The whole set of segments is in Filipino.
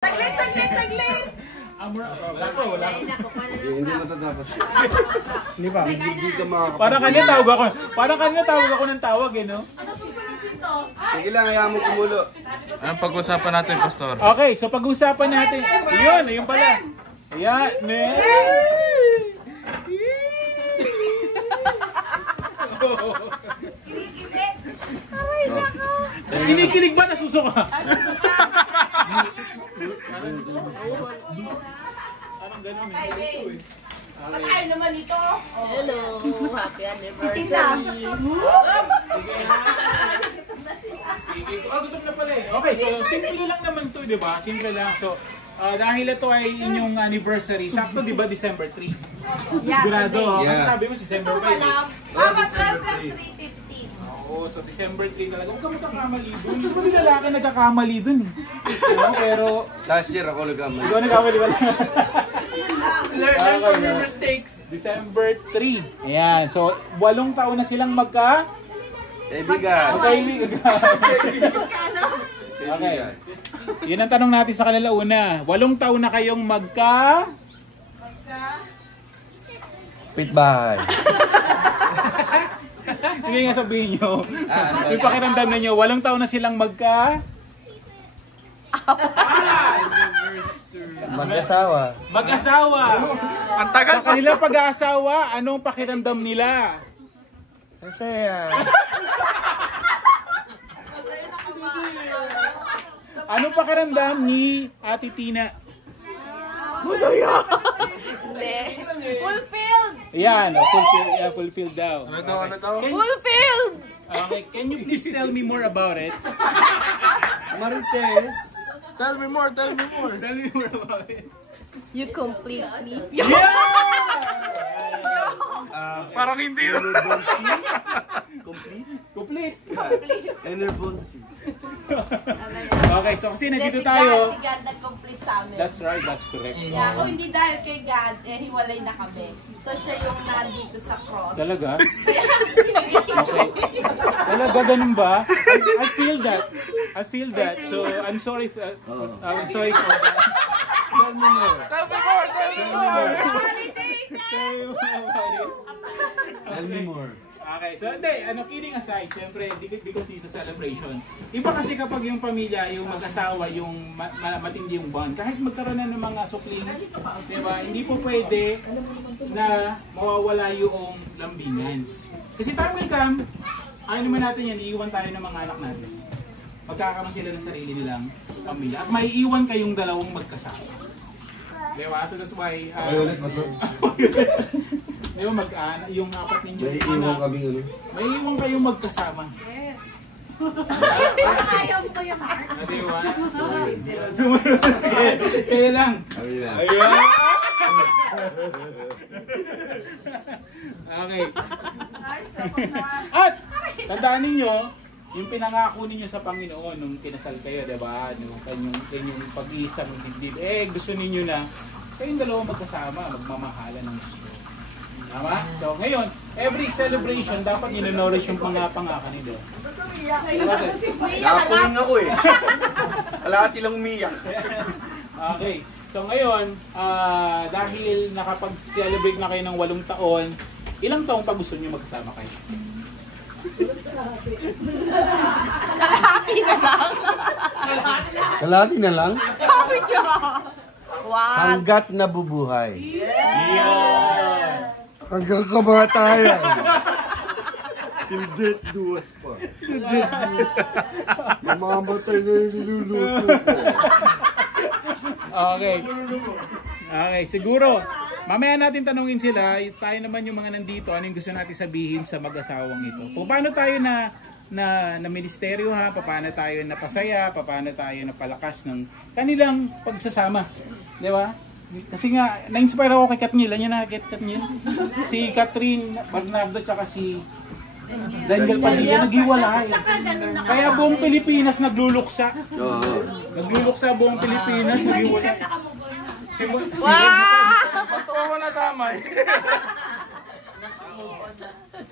Saglit, saglit, saglit! Wala ko. Hindi matatapos. Hindi pa. Hindi ka makakapag... Parang kanina tawag ako ng tawag eh, no? Ano susunod dito? Sige lang, hayaan mo kumulo. Anong pag-usapan natin, Pastor? Okay, so pag-usapan natin. Ayun pala. Ayan, Kinikilig ba? Nasusuka? Parang gano'n eh. Patay naman ito. Hello, happy anniversary. Sige. Gutom na pala eh. Okay, so simple lang naman to, di ba? Simple lang. So, dahil ito ay inyong anniversary, sakto di ba December 3? Sigurado. Ang sabi mo December 5. Mama, 12 plus 3, 15. Oo, so December 3 talaga. Huwag ka magkakamali dun. Gusto mo yung lalaki nagkakamali dun. Pero, Last year ako nagkamali. ikaw nagkamali wala. Learn from your mistakes. December 3. Ayan, so 8 taon na silang Kaibigan. Okay. Yun ang tanong natin sa kanila una. 8 taon na kayong Pitbahay. Sige nga sabihin nyo. Yung pakiramdam ninyo, 8 taon na silang Mag-asawa. Mag-asawa. Ang tagal Sa kanilang pag-aasawa, anong pakiramdam nila? Masaya. Anong pakiramdam ni Ate Tina? Fulfilled! Ayan, fulfilled daw. Ano to? Fulfilled! Okay, can you please tell me more about it? Marites. Tell me more. Tell me more about it. You complete me. Parang hindi. Complete. Enerbonsi. Okay, so kasi nandito tayo. Si God nag-complete sa amin. That's right, that's correct. Yeah, kung hindi dahil kay God, hiwalay na kami. So siya yung nandito sa cross. Talaga? Kaya, Talaga ganun ba? I feel that. I feel that. So I'm sorry for that. Tell me more. Tell me more about it. Tell me more. Okay, so hindi, kidding aside, syempre, because this is a celebration. Iba kasi kapag yung pamilya, yung mag-asawa, yung matindi yung bond, kahit magkaroon na ng mga sukling, diba, hindi po pwede na mawawala yung lambingan. Kasi time will come, ayaw naman natin yan, iiwan tayo ng mga anak natin. Magkakaroon sila ng sarili nilang pamilya. At may iiwan kayong dalawang magkasama. Diba? So that's why, diba yung apat ninyo, May iwan kaming ano. may iwan kayong magkasama. yes. Ayaw mo ba yung heart? Diba? Kaya lang. Ayan. Okay. At tandaan ninyo, yung pinangako ninyo sa Panginoon nung kinasal kayo, diba? Nung kanyang pag-iisang dibdib. Gusto ninyo na kayong dalawang magkasama, magmamahalan ng gusto. Tama? So ngayon, every celebration dapat nilonorish yung pangaka nila. Nakapuling ako eh. Kalahati lang umiyak. Okay. So ngayon, dahil nakapag-celebrate na kayo ng 8 taon, ilang taong pa gusto niyo magkasama kayo? Kalahati na lang? Sabi niya. Wow. Hanggat nabubuhay. Yeah! Hanggang kamatayan. Till death do us pa. Mamamatay na yung niluluto ko. Okay. Okay, siguro, mamaya natin tanungin sila, tayo naman yung mga nandito, ano yung gusto natin sabihin sa mag-asawang ito. Paano tayo na ministeryo ha, paano tayo napasaya, paano tayo napalakas ng kanilang pagsasama. Di ba? Kasi nga, na-inspire ako kay Katniel. Ano na Katniel? Si Catherine Bernardo tsaka si Daniel Padilla naghiwalay. Kaya buong Pilipinas nagluluksa. Nagluluksa buong Pilipinas, naghiwalay. Wow! Totoo na tama eh.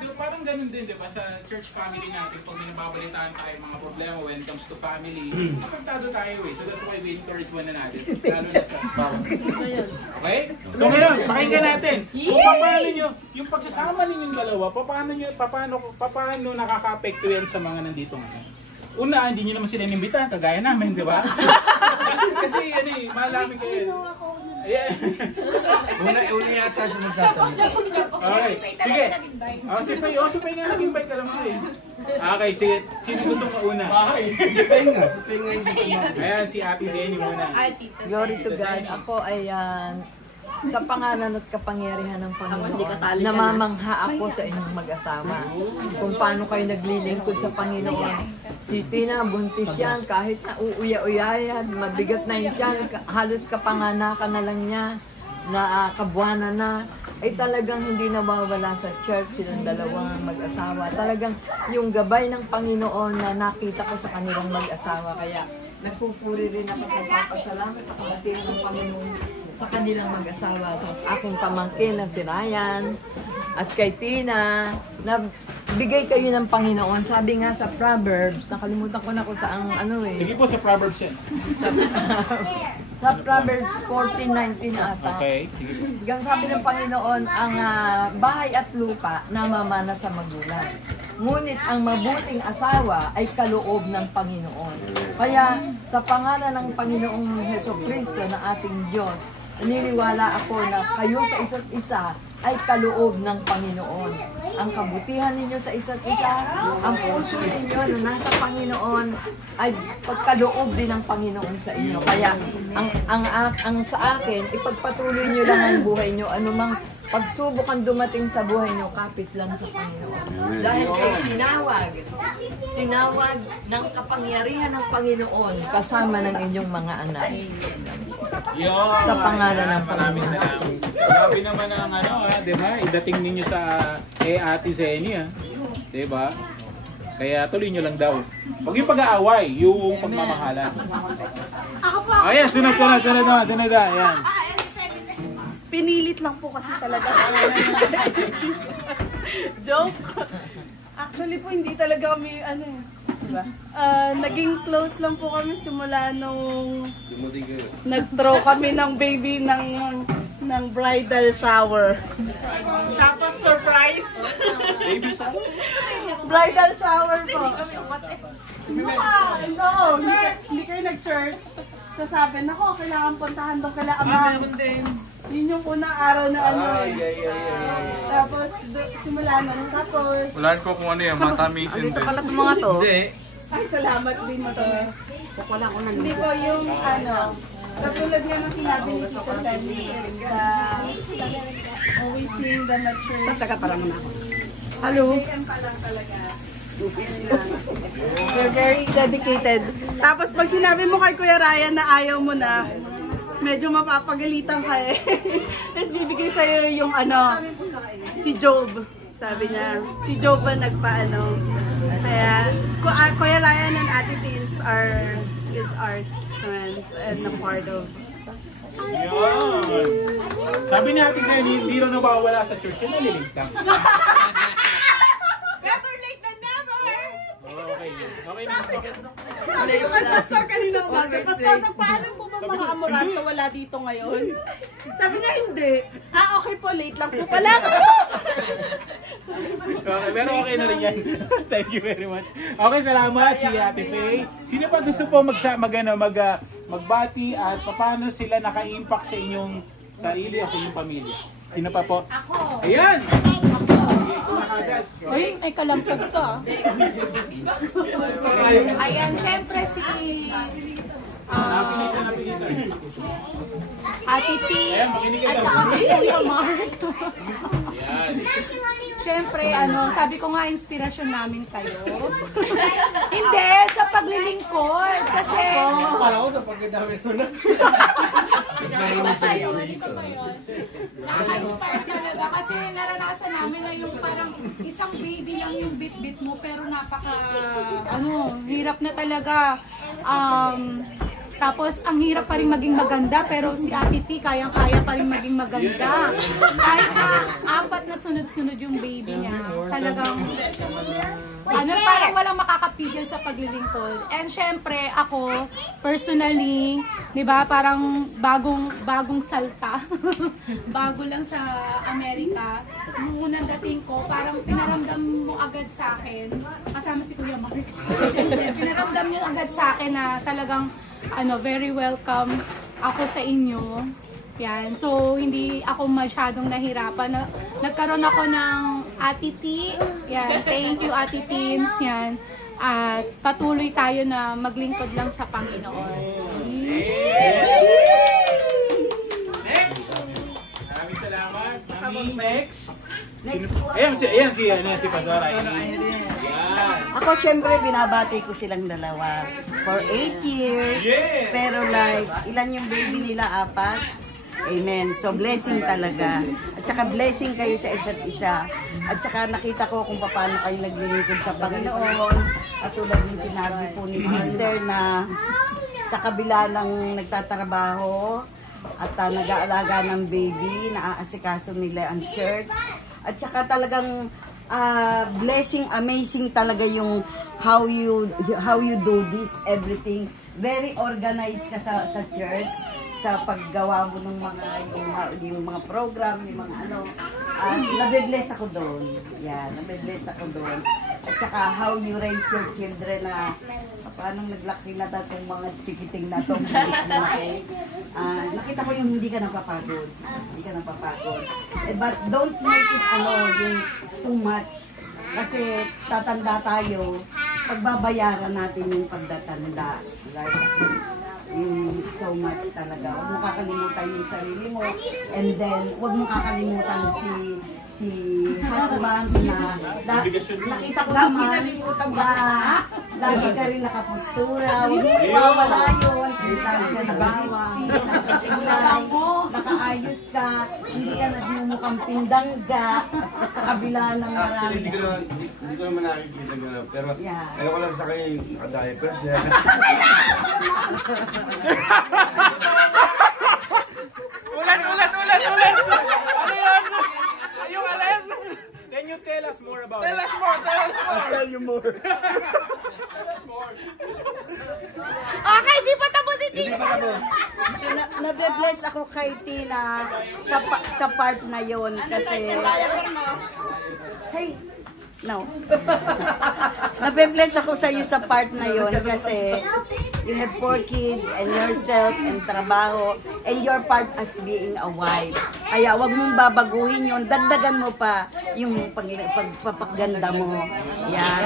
So parang ganun din, di ba? Sa church family natin, pag may nababalitaan tayo mga problema when it comes to family, apektado tayo eh. So that's why we encourage one another. Lalo na sa okay? So ngayon, pakinggan natin kung paano nyo, yung pagsasama ninyong dalawa, paano nakaka-apekto yan sa mga nandito ngayon. Una, hindi nyo naman sila inimbita, kagaya namin, di ba? Kasi ano eh, malamin kayo. Yeah. Una yata siya nagsasalita. Okay, sige. Si Faye nga nag-invite ka lang mo eh. Okay, sige. Sino gusto mauna? Si Peng nga hindi kumakain. Ayan, si Ate Jenny muna. Glory to God. Ako ay sa pangalan at kapangyarihan ng Panginoon, namamangha ako sa inyong mag-asawa. Kung paano kayo naglilingkod sa Panginoon. Si Tina, buntis yan, kahit na uuya-uya, mabigat na yun yan, halos kapanganakan na lang niya, na kabuana na, ay talagang hindi nawawala sa church silang dalawang mag-asawa. Talagang yung gabay ng Panginoon na nakita ko sa kanilang mag-asawa. Kaya nagpupuri rin ako sa papasalamat sa kapatid ng Panginoon sa kanilang mag-asawa. Sa aking pamangkin na si Ryan at kay Tina, na bigay kayo ng Panginoon. Sabi nga sa Proverbs, nakalimutan ko na kung saang ano eh. Sige po sa Proverbs yan. Sa Proverbs 14:19 ata. Okay, sige po. Gang sabi ng Panginoon, ang bahay at lupa namamana sa magulang. Ngunit ang mabuting asawa ay kaloob ng Panginoon. Kaya sa pangalan ng Panginoong Jesucristo na ating Diyos, naniniwala ako na kayo sa isa't isa ay kaloob ng Panginoon. Ang kabutihan ninyo sa isa't isa, ang puso ninyo na nasa Panginoon ay pagkaloob din ng Panginoon sa inyo. Kaya ang sa akin, ipagpatuloy nyo lang ang buhay nyo. Anumang pagsubok ang dumating sa buhay nyo, kapit lang sa Panginoon. Dahil kayo tinawag ng kapangyarihan ng Panginoon kasama ng inyong mga anak. Sa pangalan ng Panginoon. Grabe naman ang ano di ba? Idating ninyo sa Ate Zenny di ba? Kaya tuloy nyo lang daw. Huwag yung pag-aaway, yung pagmamahalan. Ako po. Ayan, sunod. Ayan. Pinilit lang po kasi talaga. Joke. Actually po, hindi talaga kami, diba? Naging close lang po kami simula nung nag-throw kami ng baby ng bridal shower. Tapos surprise. Baby pa? Bridal shower po. Hindi kayo nag-church. So sabi, nako, kailangan puntahan doon kala ama. Yun yung unang araw na Tapos, simula nun. Tapos, Walaan ko kung ano yan, matamisin din. Pala itong mga to. ay, salamat din mo to. Hindi po yung katulad nga ng sinabi ni Tita Sandy, always seeing them at church. Taga pala muna ako. Hello. They're very dedicated. Tapos pag sinabi mo kay Kuya Ryan na ayaw mo na, medyo mapapagalitan ka eh. Tapos bibigay sa'yo yung si Job. Sabi niya, si Job ba nagpaano. Kaya, Kuya Ryan and Ate Tis is our friends and a part of. Yun. Sabi ni Ate Zenny, hindi rin nawawala sa church. Yan nalilintang. Better late than never! Okay. Sabi ko kay Pastor kanina umaga, Pastor, nagpaalam po ba mga Amoranto wala dito ngayon? Sabi niya hindi. Okay po, late lang po pala. Okay, pero okay na rin yan. Thank you very much. Okay, salamat si Ate Faye. Sino pa gusto po magbati at paano sila naka-impact sa inyong sarili o sa inyong pamilya? Sino pa po? Ako! Ayan! Ay, kalampas ka. Ayan, syempre si Ate T. At saka si Kuya Mark. Ayan. Siyempre, sabi ko nga, inspirasyon namin kayo. Hindi, sa paglilingkod. Kasi, Kala ko sa pagkadami ko na. nakaka-inspire talaga. Kasi naranasan namin na yung parang isang baby lang yung bit-bit mo, pero napaka, hirap na talaga. Tapos, ang hirap pa rin maging maganda, pero si Ate T, kayang-kaya pa rin maging maganda. Kahit na 4 na sunod-sunod yung baby niya, talagang, parang walang makakapigil sa paglilingkod. And syempre, ako, personally, di ba, parang bagong salta. Bago lang sa Amerika. Nung unang dating ko, parang pinaramdam mo agad sa akin, kasama si Kuya Mark. Pinaramdam niyo agad sa akin na talagang, very welcome ako sa inyo. Yan. So, hindi ako masyadong nahirapan. Nagkaroon ako ng Ate T. Yan. Thank you, Ate Teens. Yan. At patuloy tayo na maglingkod lang sa Panginoon. Next! Maraming salamat. Mami, next. Ayan si Pastora. Ayan. Ako syempre binabati ko silang dalawa for 8 years. Yeah. Pero like, ilan yung baby nila? 4? Amen. So blessing talaga. At saka blessing kayo sa isa't isa. At saka nakita ko kung paano kayo naglilingkod sa Panginoon. At tulad yung sinabi po ni sister na sa kabila ng nagtatrabaho at nag-aalaga ng baby, naaasikaso nila ang church. At saka talagang blessing, amazing talaga yung how you do this, everything. Very organized ka sa church, sa paggawa mo ng yung mga program, yung mga nabe-bless ako doon. Yeah, nabe-bless ako doon. At saka how you raise your children na paano naglaki na itong mga chikiting na itong nakita ko yung hindi ka napapagod. Hindi ka napapagod. But don't make it yung too much. Kasi tatanda tayo, pagbabayaran natin yung pagdatanda. Like, so much talaga. Huwag mo kakalimutan yung sarili mo. And then, huwag mo kakalimutan si husband na nakita ko naman lagi ka rin nakapostura, huwag mo iwawala yun, lagi ka naka-lipstick, nakatingay, nakaayos ka, hindi ka nagmumukhang pindangga sa kabila ng marami. Hindi ko naman nakikita gano'n, pero ayoko lang sa kayo yung naka-diapers niya. Ulan! Ano yan? Yung alam? Can you tell us more about it? Tell us more! I'll tell you more. Okay, di pa tapos Hindi pa ako. Nabe-bless ako kay Tina sa part na yon kasi hey, no. Nabe-bless ako sa iyo sa part na yon kasi you have 4 kids and yourself and trabaho and your part as being a wife. Kaya wag mong babaguhin yun, dagdagan mo pa yung pagpapaganda mo. Yan.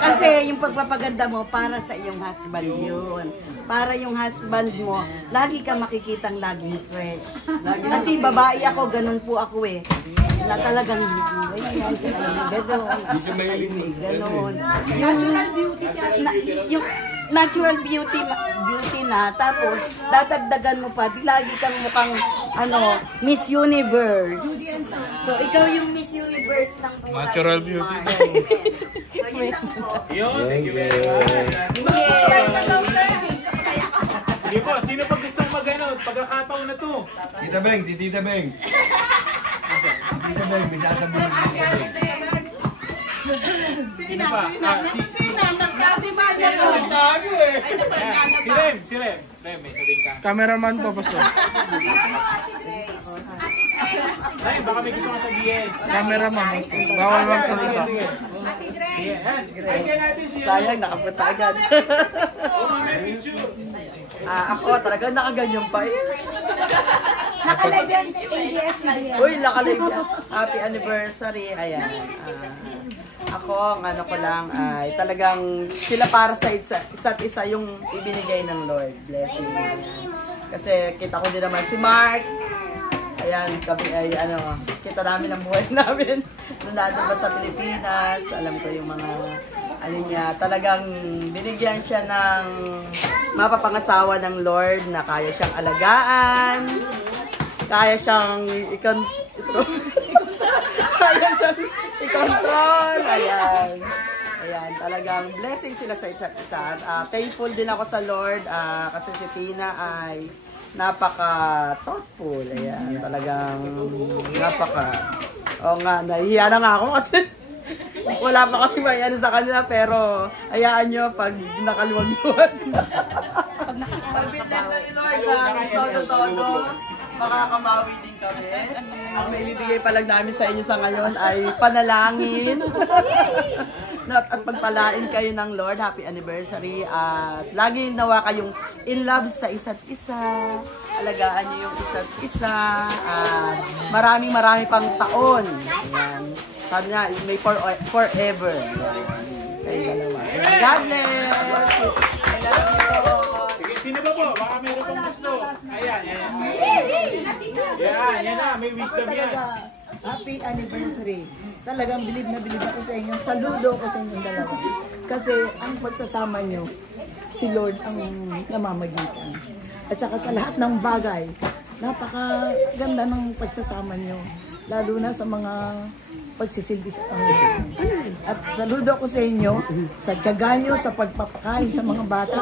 Kasi yung pagpapaganda mo para sa iyong husband yun. Para yung husband mo, lagi ka makikitang laging fresh. Kasi babae ako, ganun po ako eh. Na talagang ganon. natural beauty si Ate T. Yung natural beauty na, tapos dadagdagan mo pa, di lagi kang mukhang Miss Universe. So ikaw yung Miss Universe ng buhay. Natural beauty. So yun lang po. Thank you very much. Sige po, sino pa gustong pagkakataon na to? Tita Beng, si Tita Beng. Tita Beng, may sasabihin si Tita Beng. Sino pa? Si Rem. Rem, may sabihin ka. Cameraman pa, Pastor. Rem, baka may gusto kang sabihin. Cameraman, Pastor. Bawal lang salita. Sige. Ay, kaya natin siya. Sayang, nakapunta agad. May picture. Ako talaga nakaganyan pa eh. Nakalive yan, ABS-CBN. Uy, nakalive yan. Happy anniversary. Ayan. Ako, ang ano ko lang ay talagang sila para sa isa't isa yung ibinigay ng Lord. Blessing. Kasi kita ko din naman si Mark. Ayan, kami ay kita namin ang buhay namin. Nung nandun ba sa Pilipinas, alam ko yung mga niya, talagang binigyan siya ng mapapangasawa ng Lord na kaya siyang alagaan, kaya siyang kaya siyang i-control, ayan. Ayan, talagang blessing sila sa isa't isa. Thankful din ako sa Lord kasi si Tina ay napaka-thoughtful. Ayan, talagang Oo nga, nahihiya na nga ako kasi wala pa kami may ano sa kanila pero hayaan nyo pag nakaluwag-luwag. Pag binless na ni Lord na todo-todo, makakabawi din kami. Ang may bibigay pa lang namin sa inyo sa ngayon ay panalangin. At pagpalain kayo ng Lord, happy anniversary. At lagi nawa kayong in love sa isa't isa. Alagaan niyo yung isa't isa. At maraming pang taon. Ayan. Sabi niya, may forever. Kaya naman. God bless! I love you. Sige, sino ba po? Baka meron pong gusto. Ayan. Yan na. May wisdom yan. Happy anniversary. Talagang bilib na bilib ako sa inyo. Saludo ako sa inyong dalawa. Kasi ang pagsasama nyo, si Lord ang namamagitan. At saka sa lahat ng bagay, napakaganda ng pagsasama nyo. Lalo na sa mga pagsisilbi sa Panginoon. At saludo ako sa inyo, sa tiyaga nyo, sa pagpapakain sa mga bata.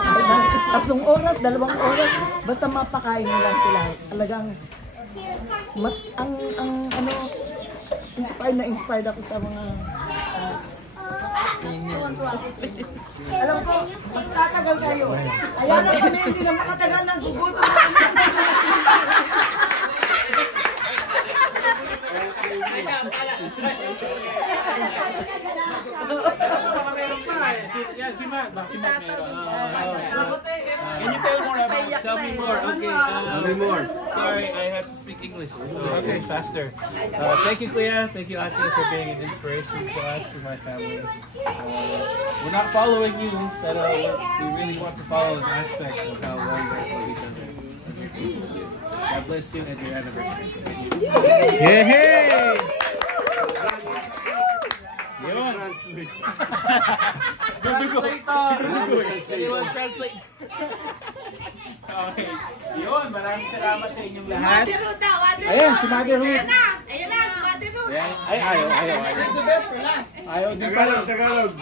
3 oras, 2 oras, basta mapakain nyo lang sila. Talagang, inspired ako sa mga alam ko, magtatagal kayo. Ayan na kami, hindi na makatagal ng gugutom. Si Matt meron. Can you tell more about? Tell me more. Okay. Tell me more. Sorry, I have to speak English. Okay, faster. Thank you, Kuya. Thank you, Ate, for being an inspiration to us and my family. We're not following you, but we really want to follow an aspect of how well you guys love each other. God bless you and your anniversary. Yay! Yun. Anyone translate? Okay. Yun, maraming salamat sa inyong lahat. Ayan, si Mother Ruth. Ayan na, si Mother Ruth. Ayaw din pala. Tagalog.